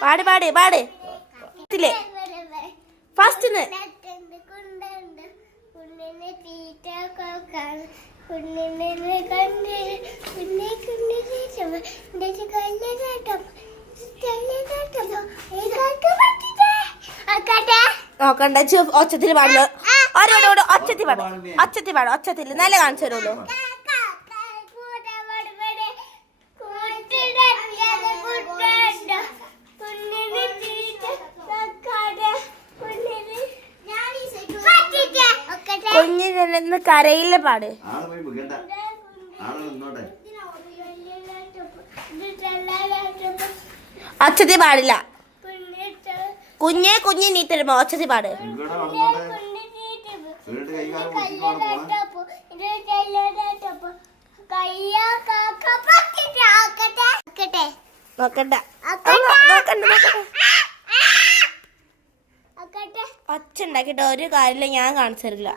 പാട് പാട് പാട് ഫസ്റ്റ് നോക്കണ്ട ഒച്ചത്തിൽ പാടുള്ളൂ ഓരോട് ഒച്ചത്തിൽ പാടും ഒച്ചത്തിൽ നല്ല കാണിച്ചു തരുള്ളൂ കുഞ്ഞിന് കരയിലെ പാട് ഒച്ചത്തിൽ പാടില്ല കുഞ്ഞ് നീട്ടരുമ്പോ ഒച്ചത്തിൽ പാട് നോക്കണ്ട ഒച്ച ഉണ്ടാക്കിട്ട് ഒരു കാര്യമില്ല ഞാൻ കാണിച്ചു തരില്ല